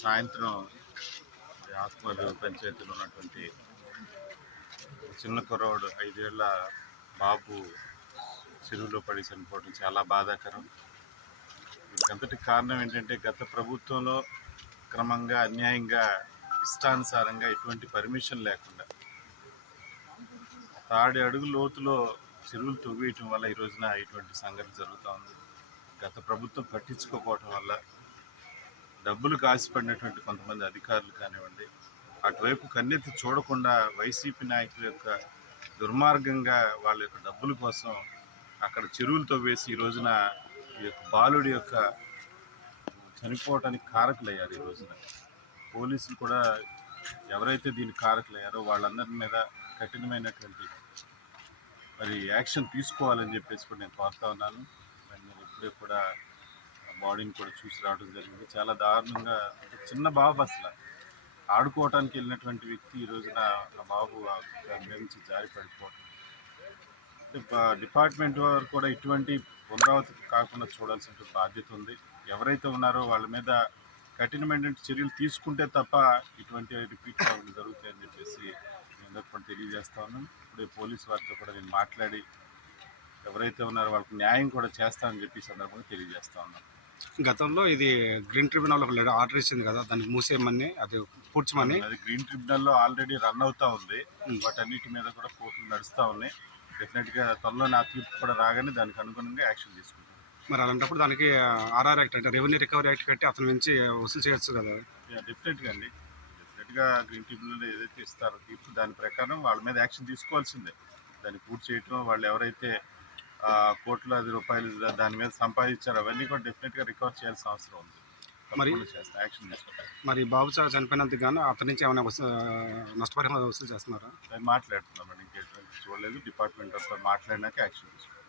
సాయంత్రం ఆత్మూరు పంచాయతీలో ఉన్నటువంటి చిన్న కుర్రవాడు ఐదేళ్ళ బాబు చెరువులో పడి చనిపోవడం చాలా బాధాకరం. అంతటి కారణం ఏంటంటే గత ప్రభుత్వంలో క్రమంగా అన్యాయంగా ఇష్టానుసారంగా ఎటువంటి పర్మిషన్ లేకుండా తాడి అడుగు లోతులో చెరువులు తవ్వేయటం వల్ల ఈ రోజున ఇటువంటి సంగతి జరుగుతూ ఉంది. గత ప్రభుత్వం పట్టించుకోకపోవటం వల్ల డబ్బులు కాసిపడినటువంటి కొంతమంది అధికారులు కానివ్వండి అటువైపు కన్నెత్తి చూడకుండా వైసీపీ నాయకుల యొక్క దుర్మార్గంగా వాళ్ళ యొక్క డబ్బుల కోసం అక్కడ చెరువులతో వేసి ఈ రోజున ఈ యొక్క బాలుడి యొక్క చనిపోవటానికి కారకులయ్యారు ఈ రోజున. పోలీసులు కూడా ఎవరైతే దీనికి కారకులయ్యారో వాళ్ళందరి మీద కఠినమైనటువంటి మరి యాక్షన్ తీసుకోవాలని చెప్పేసి కూడా నేను కోరుతా ఉన్నాను. మరి నేను ఇప్పుడే కూడా బాడీని కూడా చూసి రావడం జరిగింది. చాలా దారుణంగా చిన్న బాబు అసలు. ఆడుకోవటానికి వెళ్ళినటువంటి వ్యక్తి ఈ రోజున ఆ బాబు దాని నుంచి జారి పడిపోవటం. డిపార్ట్మెంట్ వారు కూడా ఇటువంటి పునరావృతి కాకుండా చూడాల్సిన బాధ్యత ఉంది. ఎవరైతే ఉన్నారో వాళ్ళ మీద కఠినమైన చర్యలు తీసుకుంటే తప్ప ఇటువంటి రిపీట్ కావడం జరుగుతాయని చెప్పేసి నేను కూడా తెలియజేస్తా ఉన్నాను. ఇప్పుడే పోలీసు వారితో కూడా నేను మాట్లాడి ఎవరైతే ఉన్నారో వాళ్ళకి న్యాయం కూడా చేస్తానని చెప్పి సందర్భంగా తెలియజేస్తా ఉన్నాను గతంలో ఇది గ్రీన్ ట్రిబ్యునల్ ఒక ఆర్డర్ ఇచ్చింది కదా దాన్ని మూసేయమని అది పూడ్చమని? అది గ్రీన్ ట్రిబ్యునల్లో ఆల్రెడీ రన్ అవుతా ఉంది. వాటన్నిటి మీద కూడా కోర్టులు నడుస్తూ ఉన్నాయి. డెఫినెట్గా త్వరలో నా తీర్పు కూడా రాగానే దానికి అనుగుణంగా యాక్షన్ తీసుకుంటాం. మరి అలాంటప్పుడు దానికి ఆర్ఆర్ యాక్ట్ అంటే రెవెన్యూ రికవరీ యాక్ట్ కట్టి అతని నుంచి వసూలు చేయొచ్చు కదా? డెఫినెట్గా అండి. డెఫినెట్గా గ్రీన్ ట్రిబ్యునల్ ఏదైతే ఇస్తారో తీర్పు దాని ప్రకారం వాళ్ళ మీద యాక్షన్ తీసుకోవాల్సిందే. దాన్ని పూర్తి చేయటం వాళ్ళు ఎవరైతే కోట్లాది రూపాయలు దాని మీద సంపాదించారో. అవన్నీ కూడా డెఫినెట్గా రికవర్ చేయాల్సిన అవసరం ఉంది. మరి- యాక్షన్ మరి బాబు చ- చనిపోయినందుకు గాను అతని నుంచి ఏమైనా నష్టపరిహారం వసూలు చేస్తున్నారా? మాట్లాడుతున్నాం అండి. ఇంకెటువంటి చూడలేదు డిపార్ట్మెంట్ మాట్లాడినాక యాక్షన్ తీసుకుంటాం.